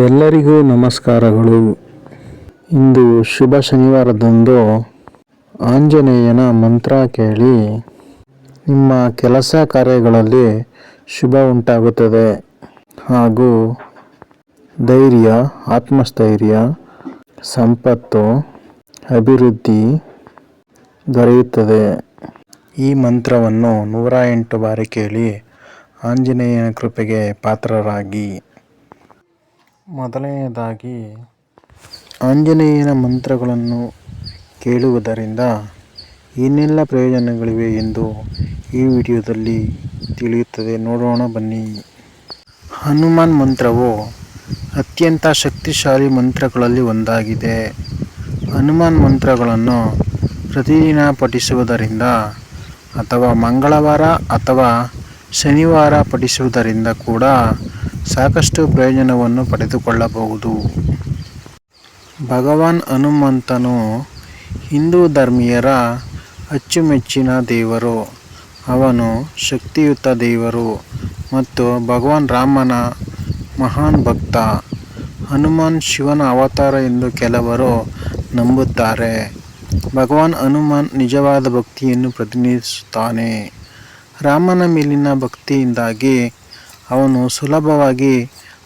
ಎಲ್ಲರಿಗೂ ನಮಸ್ಕಾರಗಳು. ಇಂದು ಶುಭ ಶನಿವಾರದಂದು ಆಂಜನೇಯನ ಮಂತ್ರ ಕೇಳಿ ನಿಮ್ಮ ಕೆಲಸ ಕಾರ್ಯಗಳಲ್ಲಿ ಶುಭ ಉಂಟಾಗುತ್ತದೆ ಹಾಗೂ ಧೈರ್ಯ, ಆತ್ಮಸ್ಥೈರ್ಯ, ಸಂಪತ್ತು, ಅಭಿವೃದ್ಧಿ ದೊರೆಯುತ್ತದೆ. ಈ ಮಂತ್ರವನ್ನು 108 ಬಾರಿ ಕೇಳಿ ಆಂಜನೇಯನ ಕೃಪೆಗೆ ಪಾತ್ರರಾಗಿ. ಮೊದಲನೆಯದಾಗಿ, ಆಂಜನೇಯನ ಮಂತ್ರಗಳನ್ನು ಕೇಳುವುದರಿಂದ ಏನೆಲ್ಲ ಪ್ರಯೋಜನಗಳಿವೆ ಎಂದು ಈ ವಿಡಿಯೋದಲ್ಲಿ ತಿಳಿಯುತ್ತದೆ. ನೋಡೋಣ ಬನ್ನಿ. ಹನುಮಾನ್ ಮಂತ್ರವು ಅತ್ಯಂತ ಶಕ್ತಿಶಾಲಿ ಮಂತ್ರಗಳಲ್ಲಿ ಒಂದಾಗಿದೆ. ಹನುಮಾನ್ ಮಂತ್ರಗಳನ್ನು ಪ್ರತಿದಿನ ಪಠಿಸುವುದರಿಂದ ಅಥವಾ ಮಂಗಳವಾರ ಅಥವಾ ಶನಿವಾರ ಪಠಿಸುವುದರಿಂದ ಕೂಡ ಸಾಕಷ್ಟು ಪ್ರಯೋಜನವನ್ನು ಪಡೆದುಕೊಳ್ಳಬಹುದು. ಭಗವಾನ್ ಹನುಮಂತನು ಹಿಂದೂ ಧರ್ಮೀಯರ ಅಚ್ಚುಮೆಚ್ಚಿನ ದೇವರು. ಅವನು ಶಕ್ತಿಯುತ ದೇವರು ಮತ್ತು ಭಗವಾನ್ ರಾಮನ ಮಹಾನ್ ಭಕ್ತ. ಹನುಮಾನ್ ಶಿವನ ಅವತಾರ ಎಂದು ಕೆಲವರು ನಂಬುತ್ತಾರೆ. ಭಗವಾನ್ ಹನುಮಾನ್ ನಿಜವಾದ ಭಕ್ತಿಯನ್ನು ಪ್ರತಿನಿಧಿಸುತ್ತಾನೆ. ರಾಮನ ಮೇಲಿನ ಭಕ್ತಿಯಿಂದಾಗಿ ಅವನು ಸುಲಭವಾಗಿ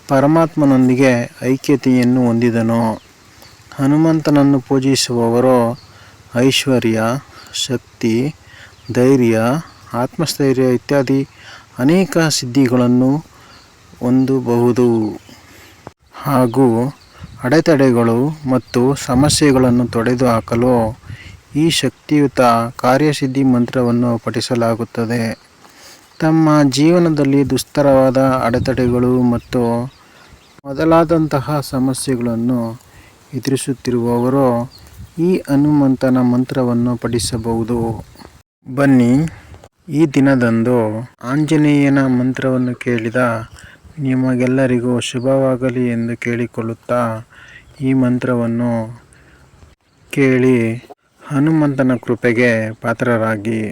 ಪರಮಾತ್ಮನೊಂದಿಗೆ ಐಕ್ಯತೆಯನ್ನು ಹೊಂದಿದನು. ಹನುಮಂತನನ್ನು ಪೂಜಿಸುವವರು ಐಶ್ವರ್ಯ, ಶಕ್ತಿ, ಧೈರ್ಯ, ಆತ್ಮಸ್ಥೈರ್ಯ ಇತ್ಯಾದಿ ಅನೇಕ ಸಿದ್ಧಿಗಳನ್ನು ಹೊಂದಬಹುದು ಹಾಗೂ ಅಡೆತಡೆಗಳು ಮತ್ತು ಸಮಸ್ಯೆಗಳನ್ನು ತೊಡೆದುಹಾಕಲು ಈ ಶಕ್ತಿಯುತ ಕಾರ್ಯಸಿದ್ಧಿ ಮಂತ್ರವನ್ನು ಪಠಿಸಲಾಗುತ್ತದೆ. ತಮ್ಮ ಜೀವನದಲ್ಲಿ ದುಸ್ತರವಾದ ಅಡೆತಡೆಗಳು ಮತ್ತು ಮೊದಲಾದಂತಹ ಸಮಸ್ಯೆಗಳನ್ನು ಎದುರಿಸುತ್ತಿರುವವರು ಈ ಹನುಮಂತನ ಮಂತ್ರವನ್ನು ಪಠಿಸಬಹುದು. ಬನ್ನಿ, ಈ ದಿನದಂದು ಆಂಜನೇಯನ ಮಂತ್ರವನ್ನು ಕೇಳಿದ ನಿಮಗೆಲ್ಲರಿಗೂ ಶುಭವಾಗಲಿ ಎಂದು ಕೇಳಿಕೊಳ್ಳುತ್ತಾ ಈ ಮಂತ್ರವನ್ನು ಕೇಳಿ ಹನುಮಂತನ ಕೃಪೆಗೆ ಪಾತ್ರರಾಗಿ.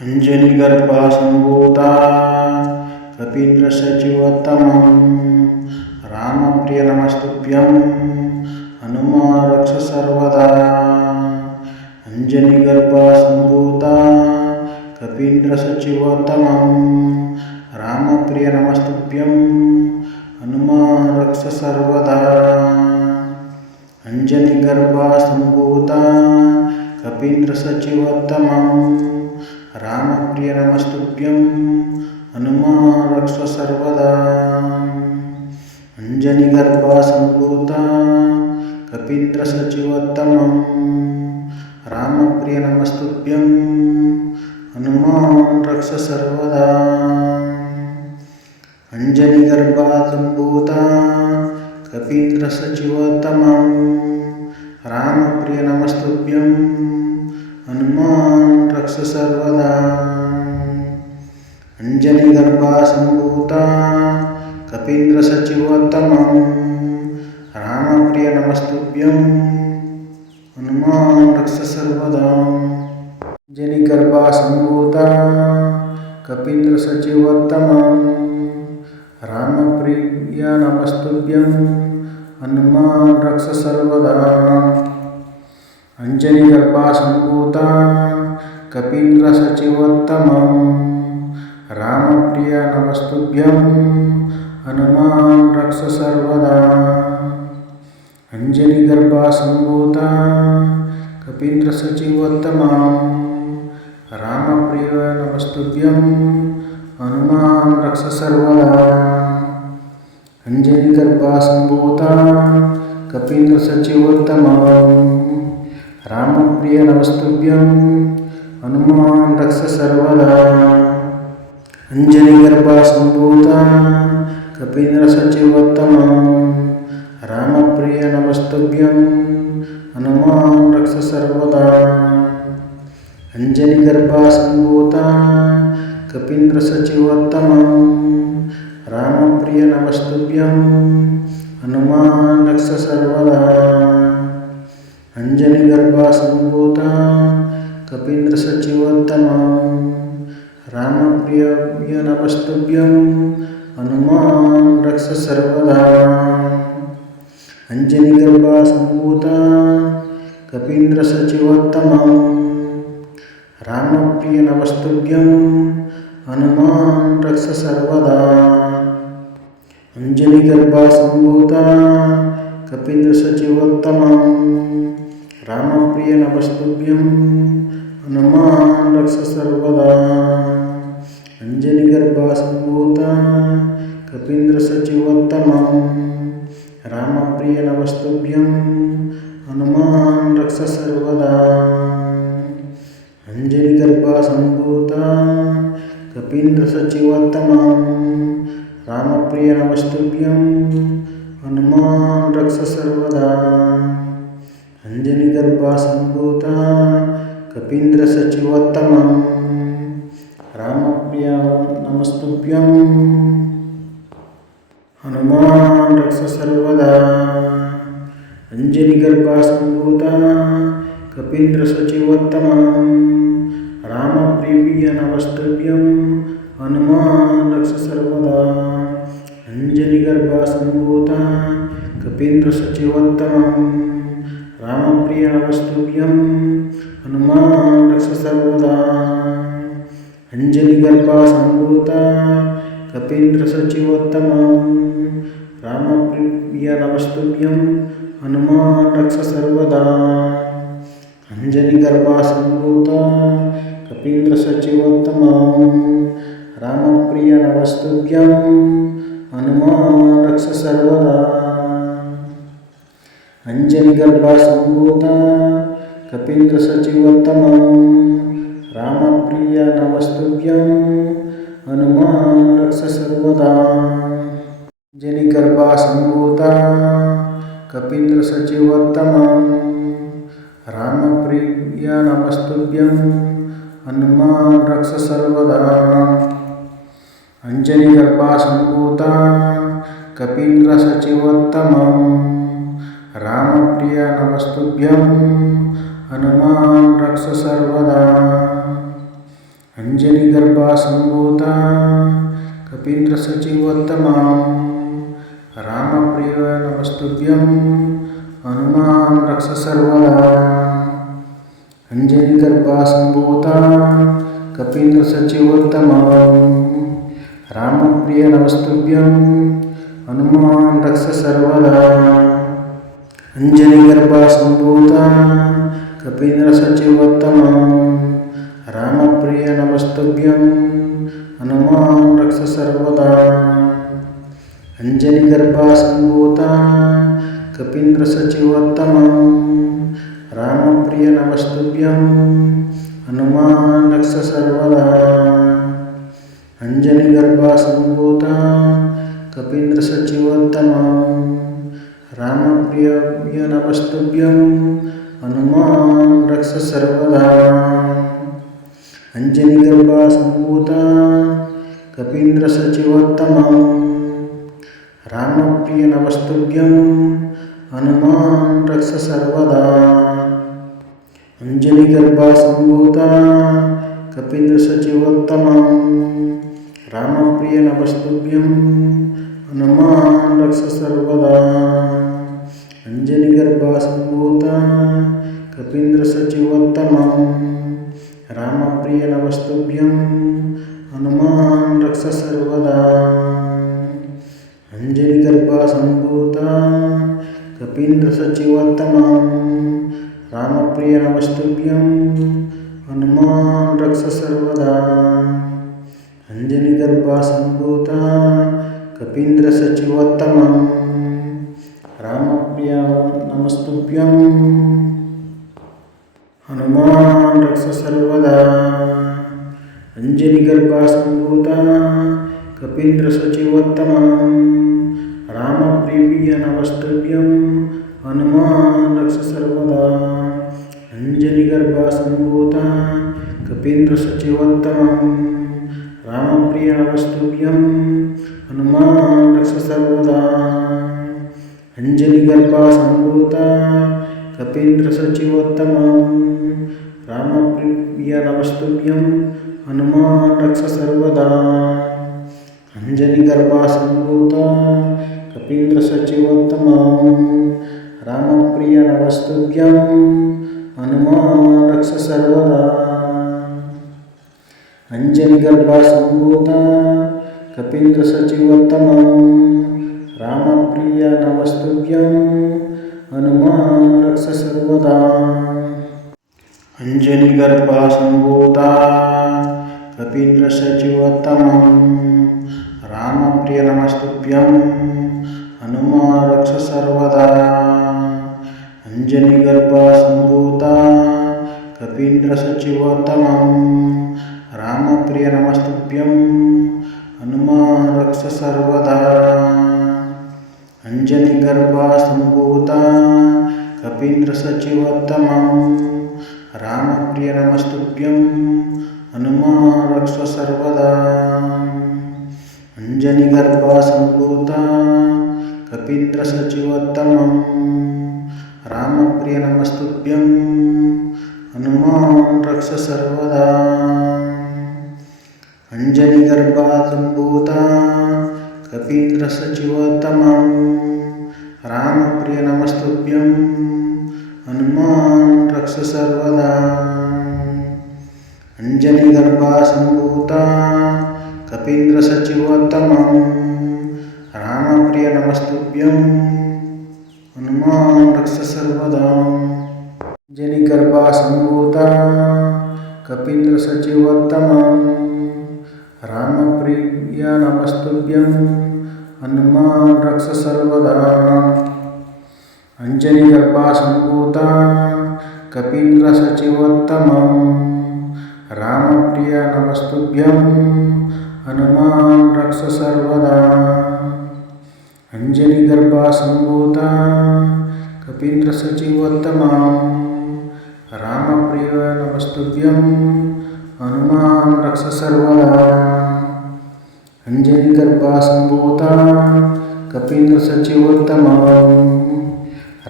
ಅಂಜನಿಗರ್ಭ ಸಂಭೂತ ಕಪೀಂದ್ರ ಸಚಿವೋತ್ತಮಂ ರಾಮಪ್ರಿಯ ನಮಸ್ತುಭ್ಯಂ ಹನುಮ ರಕ್ಷ ಸರ್ವದಾ. ಅಂಜನಿಗರ್ಭ ಸಂಭೂತ ಕಪೀಂದ್ರ ಸಚಿವೋತ್ತಮಂ ರಾಮಪ್ರಿಯ ನಮಸ್ತುಭ್ಯಂ ಹನುಮ ರಕ್ಷ ಸರ್ವದಾ. ಅಂಜನಿಗರ್ಭ ಸಂಭೂತ ಕಪೀಂದ್ರ ಸಚಿವೋತ್ತಮಂ ರಾಮಪ್ರಿಯ ನಮಸ್ತುಭ್ಯಂ ಹನುಮ ರಕ್ಷ ಸರ್ವದಾ. ಅಂಜನಿಗರ್ಭ ಸಂಭೂತ ಕಪೀಂದ್ರ ಸಚಿವೋತ್ತಮಂ ರಾಮಪ್ರಿಯ ನಮಸ್ತುಭ್ಯಂ ಹನುಮ ರಕ್ಷ ಸರ್ವದಾ. ಅಂಜನಿಗರ್ಭ ಸಂಭೂತ ಕಪೀಂದ್ರ ಸಚಿವೋತ್ತಮಂ ರಾಮಪ್ರಿಯ ನಮಸ್ತುಭ್ಯಂ ಹನುಮ ರಕ್ಷ ಸರ್ವದಾ. ಅಂಜನಿಗರ್ಭ ಸಂಭೂತ ಕಪೀಂದ್ರ ಸಚಿವೋತ್ತಮಂ ರಾಮಪ್ರಿಯ ನಮಸ್ತುಭ್ಯಂ ಹನುಮ ರಕ್ಷ ಸರ್ವದಾ. ಅಂಜನಿಗರ್ಭ ಸಂಭೂತ ಕಪೀಂದ್ರ ಸಚಿವೋತ್ತಮಂ ರಾಮಪ್ರಿಯ ನಮಸ್ತುಭ್ಯಂ ಹನುಮ ರಕ್ಷ ಸರ್ವದಾ. ಅಂಜನಿಗರ್ಭ ಸಂಭೂತ ಕಪೀಂದ್ರ ಸಚಿವೋತ್ತಮಂ ರಾಮಪ್ರಿಯ ನಮಸ್ತುಭ್ಯಂ ಹನುಮ ರಕ್ಷ ಸರ್ವದಾ. ಅಂಜನಿಗರ್ಭ ಸಂಭೂತ ಕಪೀಂದ್ರ ಸಚಿವೋತ್ತಮಂ ರಾಮಪ್ರಿಯ ನಮಸ್ತುಭ್ಯಂ ಹನುಮ ರಕ್ಷ ಸರ್ವದಾ. ಅಂಜನಿಗರ್ಭ ಸಂಭೂತ ಕಪೀಂದ್ರ ಸಚಿವೋತ್ತಮಂ ರಾಮಪ್ರಿಯ ನಮಸ್ತುಭ್ಯಂ ಹನುಮ ರಕ್ಷ ಸರ್ವದಾ. ಅಂಜನಿಗರ್ಭ ಸಂಭೂತ ಕಪೀಂದ್ರ ಸಚಿವೋತ್ತಮಂ ರಾಮಪ್ರಿಯ ನಮಸ್ತುಭ್ಯಂ ಹನುಮ ರಕ್ಷ ಸರ್ವದಾ. ಅಂಜನಿಗರ್ಭ ಸಂಭೂತ ಕಪೀಂದ್ರ ಸಚಿವೋತ್ತಮಂ ರಾಮಪ್ರಿಯ ನಮಸ್ತುಭ್ಯಂ ಹನುಮ ರಕ್ಷ ಸರ್ವದಾ. ಅಂಜನಿಗರ್ಭ ಸಂಭೂತ ಕಪೀಂದ್ರ ಸಚಿವೋತ್ತಮಂ ರಾಮಪ್ರಿಯ ನಮಸ್ತುಭ್ಯಂ हनुमान् रक्ष सर्वदा अंजनीगर्भासम्भूता कपीन्द्रसचिवोत्तमं रामप्रियनमस्तुभ्यं हनुमान् रक्ष सर्वदा अंजनीगर्भासम्भूता कपीन्द्रसचिवोत्तमं रामप्रियनमस्तुभ्यं हनुमान् रक्ष सर्वदा अंजनीगर्भासम्भूता कपीन्द्रसचिवोत्तमं रामप्रियनमस्तुभ्यं हनुमान् रक्ष सर्वदा अंजनीगर्भासम्भूता कपीन्द्रसचिवोत्तमं रामप्रियनमस्तुभ्यं हनुमान् रक्ष सर्वदा अंजनीगर्भासम्भूता कपीन्द्रसचिवोत्तमं रामप्रियनमस्तुभ्यं हनुमान् रक्ष सर्वदा अंजनीगर्भासम्भूता कपीन्द्रसचिवोत्तमं रामप्रियनमस्तुभ्यं हनुमान् रक्ष सर्वदा अंजनीगर्भासम्भूता कपीन्द्रसचिवोत्तमं रामप्रियनमस्तुभ्यं हनुमान् रक्ष सर्वदा अंजनीगर्भासम्भूता कपीन्द्रसचिवोत्तमं रामप्रियनमस्तुभ्यं हनुमान् रक्ष सर्वदा अंजनीगर्भासम्भूता कपीन्द्रसचिवोत्तमं रामप्रियनमस्तुभ्यं हनुमान् रक्ष सर्वदा अंजनीगर्भासम्भूता कपीन्द्रसचिवोत्तमं रामप्रियनमस्तुभ्यं हनुमान् रक्ष सर्वदा अंजनीगर्भासम्भूता कपीन्द्रसचिवोत्तमं रामप्रियनमस्तुभ्यं हनुमान् रक्ष सर्वदा अंजनीगर्भासम्भूता कपीन्द्रसचिवोत्तमं रामप्रियनमस्तुभ्यं हनुमान् रक्ष सर्वदा अंजनीगर्भासम्भूता कपीन्द्रसचिवोत्तमं रामप्रियनमस्तुभ्यं हनुमान् रक्ष सर्वदा अंजनीगर्भासम्भूता कपीन्द्रसचिवोत्तमं रामप्रियनमस्तुभ्यं हनुमान् रक्ष सर्वदा अंजनीगर्भासम्भूता कपीन्द्रसचिवोत्तमं रामप्रियनमस्तुभ्यं हनुमान् रक्ष सर्वदा अंजनीगर्भासम्भूता कपीन्द्रसचिवोत्तमं रामप्रियनमस्तुभ्यं हनुमान् रक्ष सर्वदा अंजनीगर्भासम्भूता कपीन्द्रसचिवोत्तमं रामप्रियनमस्तुभ्यं हनुमान् रक्ष सर्वदा अंजनीगर्भासम्भूता कपीन्द्रसचिवोत्तमं रामप्रियनमस्तुभ्यं हनुमान् रक्ष सर्वदा अंजनीगर्भासम्भूता कपीन्द्रसचिवोत्तमं रामप्रियनमस्तुभ्यं हनुमान् रक्ष सर्वदा अंजनीगर्भासम्भूता कपीन्द्रसचिवोत्तमं रामप्रियनमस्तुभ्यं हनुमान् रक्ष सर्वदा अंजनीगर्भासम्भूता कपीन्द्रसचिवोत्तमं रामप्रियनमस्तुभ्यं हनुमान् रक्ष सर्वदा अंजनीगर्भासम्भूता कपीन्द्रसचिवोत्तमं रामप्रियनमस्तुभ्यं हनुमान् रक्ष सर्वदा अंजनीगर्भासम्भूता कपीन्द्रसचिवोत्तमं रामप्रियनमस्तुभ्यं हनुमान् रक्ष सर्वदा अंजनीगर्भासम्भूता कपीन्द्रसचिवोत्तमं रामप्रियनमस्तुभ्यं हनुमान् रक्ष सर्वदा अंजनीगर्भासम्भूता कपीन्द्रसचिवोत्तमं रामप्रियनमस्तुभ्यं हनुमान् रक्ष सर्वदा ಅಂಜನಿಗರ್ಭಾಸಂಭೂತ ಕಪೀಂದ್ರ ಸಚಿವೋತ್ತಮಂ ರಾಮಪ್ರಿಯ ನಮಸ್ತುಭ್ಯಂ ಹನುಮಾನ್ ರಕ್ಷ ಸರ್ವದಾ. ಅಂಜನಿಗರ್ಭಾಸಂಭೂತ ಕಪೀಂದ್ರ ಸಚಿವೋತ್ತಮಂ ರಾಮಪ್ರಿಯ ನಮಸ್ತುಭ್ಯಂ ಹನುಮಾನ್ ರಕ್ಷ ಸರ್ವದಾ. ಅಂಜನಿಗರ್ಭಾಸಂಭೂತ ಕಪೀಂದ್ರ ಸಚಿವೋತ್ತಮಂ ರಾಮಪ್ರಿಯ ನಮಸ್ತುಭ್ಯಂ ಹನುಮಾನ್ ರಕ್ಷ ಸರ್ವದಾ. ಅಂಜನಿಗರ್ಭಾಸಂಭೂತ ಕಪೀಂದ್ರ ಸಚಿವೋತ್ತಮಂ ರಾಮಪ್ರಿಯ ನಮಸ್ತುಭ್ಯಂ ಹನುಮಾನ್ ರಕ್ಷ ಸರ್ವದಾ. ಅಂಜನಿಗರ್ಭಾಸಂಭೂತ ಕಪೀಂದ್ರ ಸಚಿವೋತ್ತಮಂ ರಾಮಪ್ರಿಯ ನಮಸ್ತುಭ್ಯಂ ಹನುಮಾನ್ ರಕ್ಷ ಸರ್ವದಾ. ಅಂಜನಿಗರ್ಭಾಸಂಭೂತ ಕಪೀಂದ್ರ ಸಚಿವೋತ್ತಮಂ ರಾಮಪ್ರಿಯ ನಮಸ್ತುಭ್ಯಂ ಹನುಮಾನ್ ರಕ್ಷ ಸರ್ವದಾ. ಅಂಜನಿಗರ್ಭಾಸಂಭೂತ ಕಪೀಂದ್ರ ಸಚಿವೋತ್ತಮಂ ರಾಮಪ್ರಿಯ ನಮಸ್ತುಭ್ಯಂ ಹನುಮಾನ್ ರಕ್ಷ ಸರ್ವದಾ. ಅಂಜನಿಗರ್ಭಾಸಂಭೂತ ಕಪೀಂದ್ರ ಸಚಿವೋತ್ತಮಂ ರಾಮಪ್ರಿಯ ನಮಸ್ತುಭ್ಯಂ ಹನುಮಾನ್ ರಕ್ಷ ಸರ್ವದಾ. ಅಂಜನಿಗರ್ಭಾಸಂಭೂತ ಕಪೀಂದ್ರ ಸಚಿವೋತ್ತಮಂ ರಾಮಪ್ರಿಯ ನಮಸ್ತುಭ್ಯಂ ಹನುಮಾನ್ ರಕ್ಷ ಸರ್ವದಾ. ಅಂಜನಿಗರ್ಭಾಸಂಭೂತ ಕಪೀಂದ್ರ ಸಚಿವೋತ್ತಮಂ ರಾಮಪ್ರಿಯ ನಮಸ್ತುಭ್ಯಂ ಹನುಮಾನ್ ರಕ್ಷ ಸರ್ವದಾ. ಅಂಜನಿಗರ್ಭಾಸಂಭೂತ ಕಪೀಂದ್ರ ಸಚಿವೋತ್ತಮಂ ರಾಮಪ್ರಿಯ ನಮಸ್ತುಭ್ಯಂ ಹನುಮಾನ್ ರಕ್ಷ ಸರ್ವದಾ. ಅಂಜನಿಗರ್ಭಾಸಂಭೂತ ಕಪೀಂದ್ರ ಸಚಿವೋತ್ತಮಂ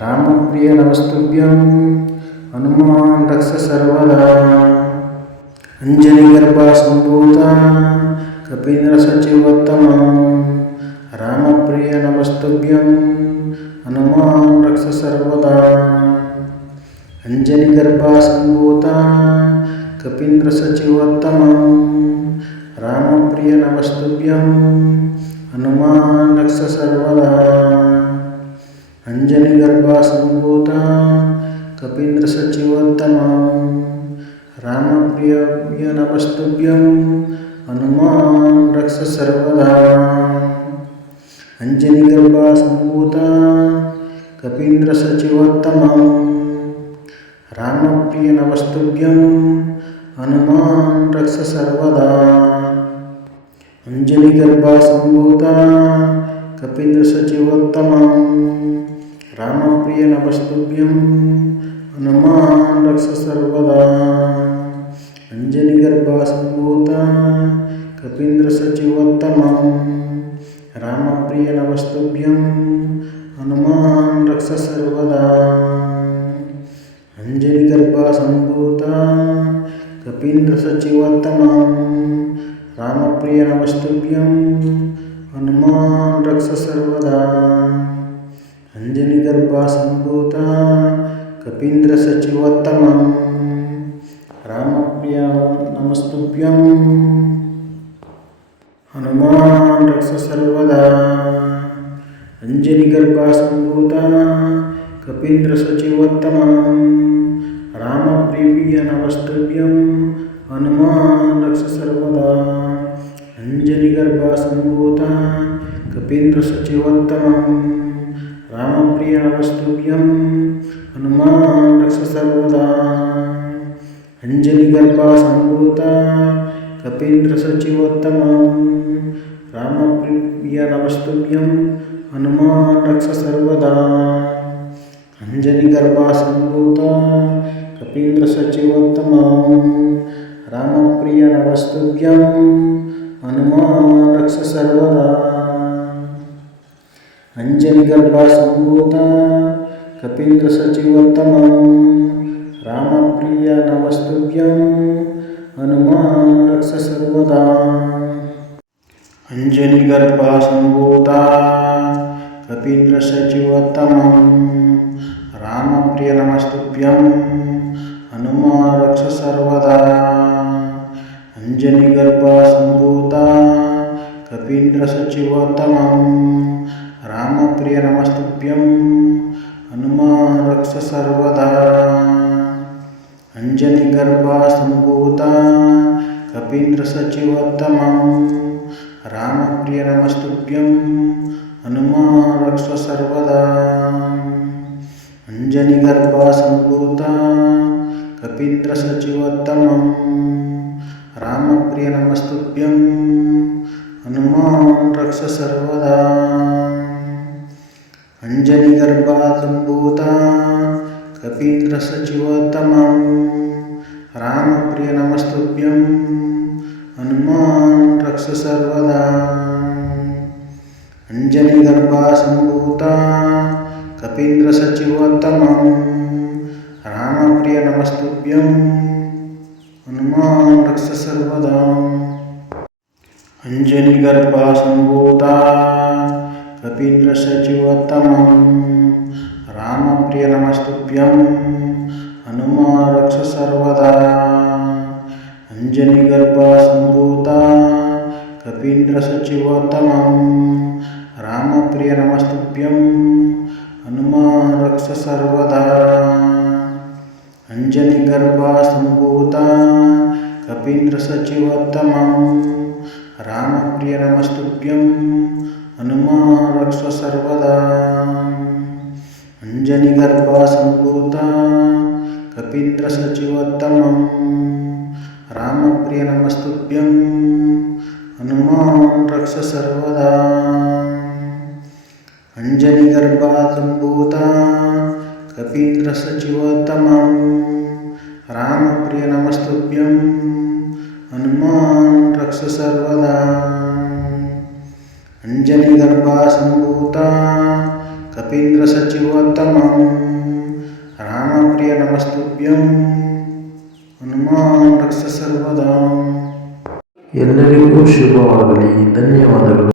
ರಾಮಪ್ರಿಯ ನಮಸ್ತುಭ್ಯಂ ಹನುಮಾನ್ ರಕ್ಷ ಸರ್ವದಾ. ಅಂಜನಿಗರ್ಭಾಸಂಭೂತ ಕಪೀಂದ್ರ ಸಚಿವೋತ್ತಮಂ ರಾಮಪ್ರಿಯ ನಮಸ್ತುಭ್ಯಂ ಹನುಮಾನ್ ರಕ್ಷ ಸರ್ವದಾ. ಅಂಜನಿಗರ್ಭಾಸಂಭೂತ ಕಪೀಂದ್ರ ಸಚಿವೋತ್ತಮಂ ರಾಮಪ್ರಿಯ ನಮಸ್ತುಭ್ಯಂ ಹನುಮಾನ್ ರಕ್ಷ ಸರ್ವದಾ. ಅಂಜನಿಗರ್ಭಾಸಂಭೂತ ಕಪೀಂದ್ರ ಸಚಿವೋತ್ತಮಂ ರಾಮಪ್ರಿಯ ನಮಸ್ತುಭ್ಯಂ ಹನುಮಾನ್ ರಕ್ಷ ಸರ್ವದಾ. ಅಂಜನಿಗರ್ಭಾಸಂಭೂತ ಕಪೀಂದ್ರ ಸಚಿವೋತ್ತಮಂ ರಾಮಪ್ರಿಯ ನಮಸ್ತುಭ್ಯಂ ಹನುಮಾನ್ ರಕ್ಷ ಸರ್ವದಾ. ಅಂಜನಿಗರ್ಭಾಸಂಭೂತ ಕಪೀಂದ್ರ ಸಚಿವೋತ್ತಮಂ ರಾಮಪ್ರಿಯ ನಮಸ್ತುಭ್ಯಂ ಹನುಮಾನ್ ರಕ್ಷ ಸರ್ವದಾ. ಅಂಜನಿಗರ್ಭಾಸಂಭೂತ ಕಪೀಂದ್ರ ಸಚಿವೋತ್ತಮಂ ರಾಮಪ್ರಿಯ ನಮಸ್ತುಭ್ಯಂ ಹನುಮಾನ್ ರಕ್ಷ ಸರ್ವದಾ. ಅಂಜನಿಗರ್ಭಾಸಂಭೂತ ಕಪೀಂದ್ರ ಸಚಿವೋತ್ತಮಂ ರಾಮಪ್ರಿಯ ನಮಸ್ತುಭ್ಯಂ ಹನುಮಾನ್ ರಕ್ಷ ಸರ್ವದಾ. ಅಂಜನಿಗರ್ಭಾಸಂಭೂತ ಕಪೀಂದ್ರ ಸಚಿವೋತ್ತಮಂ ರಾಮಪ್ರಿಯ ನಮಸ್ತುಭ್ಯಂ ಹನುಮಾನ್ ರಕ್ಷ ಸರ್ವದಾ. ಅಂಜನಿಗರ್ಭಾಸಂಭೂತ ಕಪೀಂದ್ರ ಸಚಿವೋತ್ತಮಂ ರಾಮಪ್ರಿಯ ನಮಸ್ತುಭ್ಯಂ ಹನುಮಾನ್ ರಕ್ಷ ಸರ್ವದಾ. ಅಂಜನಿಗರ್ಭಾಸಂಭೂತ ಕಪೀಂದ್ರ ಸಚಿವೋತ್ತಮಂ ರಾಮಪ್ರಿಯ ನಮಸ್ತುಭ್ಯಂ ಹನುಮಾನ್ ರಕ್ಷ ಸರ್ವದಾ. ಅಂಜನಿಗರ್ಭಾಸಂಭೂತ ಕಪೀಂದ್ರ ಸಚಿವೋತ್ತಮಂ ರಾಮಪ್ರಿಯ ನಮಸ್ತುಭ್ಯಂ ಹನುಮಾನ್ ರಕ್ಷ ಸರ್ವದಾ. ಅಂಜನಿಗರ್ಭಾಸಂಭೂತ ಕಪೀಂದ್ರ ಸಚಿವೋತ್ತಮಂ ರಾಮಪ್ರಿಯ ನಮಸ್ತುಭ್ಯಂ ಹನುಮಾನ್ ರಕ್ಷ ಸರ್ವದಾ. ಅಂಜನಿಗರ್ಭಾಸಂಭೂತ ಕಪೀಂದ್ರ ಸಚಿವೋತ್ತಮಂ ರಾಮಪ್ರಿಯ ನಮಸ್ತುಭ್ಯಂ ಹನುಮಾನ್ ರಕ್ಷ ಸರ್ವದಾ. ಅಂಜನಿಗರ್ಭಸಂಭೂತ ಕಪೀಂದ್ರಸಚಿವೋತ್ತಮಂ ರಾಮಪ್ರಿಯ ನಮಸ್ತುಭ್ಯಂ ಹನುಮ ರಕ್ಷ ಸರ್ವದಾ. ಅಂಜನಿಗರ್ಭಸಂಭೂತ ಕಪೀಂದ್ರಸಚಿವೋತ್ತಮಂ ರಾಮಪ್ರಿಯ ನಮಸ್ತುಭ್ಯಂ ಹನುಮ ರಕ್ಷ ಸರ್ವದಾ. ಅಂಜನಿಗರ್ಭಸಂಭೂತ ಕಪೀಂದ್ರಸಚಿವೋತ್ತಮಂ ರಾಮಪ್ರಿಯ ನಮಸ್ತುಭ್ಯಂ ಹನುಮ ರಕ್ಷ ಸರ್ವದಾ. ಅಂಜನಿಗರ್ಭಸಂಭೂತ ಕಪೀಂದ್ರಸಚಿವೋತ್ತಮಂ ರಾಮಪ್ರಿಯ ನಮಸ್ತುಭ್ಯಂ ಹನುಮ ರಕ್ಷ ಸರ್ವದಾ. ಅಂಜನಿಗರ್ಭಸಂಭೂತ ಕಪೀಂದ್ರಸಚಿವೋತ್ತಮಂ ರಾಮಪ್ರಿಯ ನಮಸ್ತುಭ್ಯಂ ಹನುಮ ರಕ್ಷ ಸರ್ವದಾ. ಅಂಜನಿಗರ್ಭಸಂಭೂತ ಕಪೀಂದ್ರಸಚಿವೋತ್ತಮಂ ರಾಮಪ್ರಿಯ ನಮಸ್ತುಭ್ಯಂ ಹನುಮ ರಕ್ಷ ಸರ್ವದಾ. ಅಂಜನಿಗರ್ಭಸಂಭೂತ ಕಪೀಂದ್ರಸಚಿವೋತ್ತಮಂ ರಾಮಪ್ರಿಯ ನಮಸ್ತುಭ್ಯಂ ಹನುಮ ರಕ್ಷ ಸರ್ವದಾ. ಅಂಜನಿಗರ್ಭಸಂಭೂತ ಕಪೀಂದ್ರಸಚಿವೋತ್ತಮಂ ರಾಮಪ್ರಿಯ ನಮಸ್ತುಭ್ಯಂ ಹನುಮ ರಕ್ಷ ಸರ್ವದಾ. ಅಂಜನಿಗರ್ಭಸಂಭೂತ ಕಪೀಂದ್ರಸಚಿವೋತ್ತಮಂ ರಾಮಪ್ರಿಯ ನಮಸ್ತುಭ್ಯಂ ಹನುಮ ರಕ್ಷ ಸರ್ವದಾ. ಅಂಜನಿಗರ್ಭಸಂಭೂತ ಕಪೀಂದ್ರಸಚಿವೋತ್ತಮಂ ರಾಮಪ್ರಿಯ ನಮಸ್ತುಭ್ಯಂ ಹನುಮ ರಕ್ಷ ಸರ್ವದಾ. ಅಂಜನಿಗರ್ಭಸಂಭೂತ ಕಪೀಂದ್ರಸಚಿವೋತ್ತಮಂ ರಾಮಪ್ರಿಯ ನಮಸ್ತುಭ್ಯಂ ಹನುಮ ರಕ್ಷ ಸರ್ವದಾ. ಅಂಜನಿಗರ್ಭಸಂಭೂತ ಕಪೀಂದ್ರಸಚಿವೋತ್ತಮಂ ರಾಮಪ್ರಿಯ ನಮಸ್ತುಭ್ಯಂ ಹನುಮ ರಕ್ಷ ಸರ್ವದಾ. ಎಲ್ಲರಿಗೂ ಶುಭವಾಗಲಿ. ಧನ್ಯವಾದಗಳು.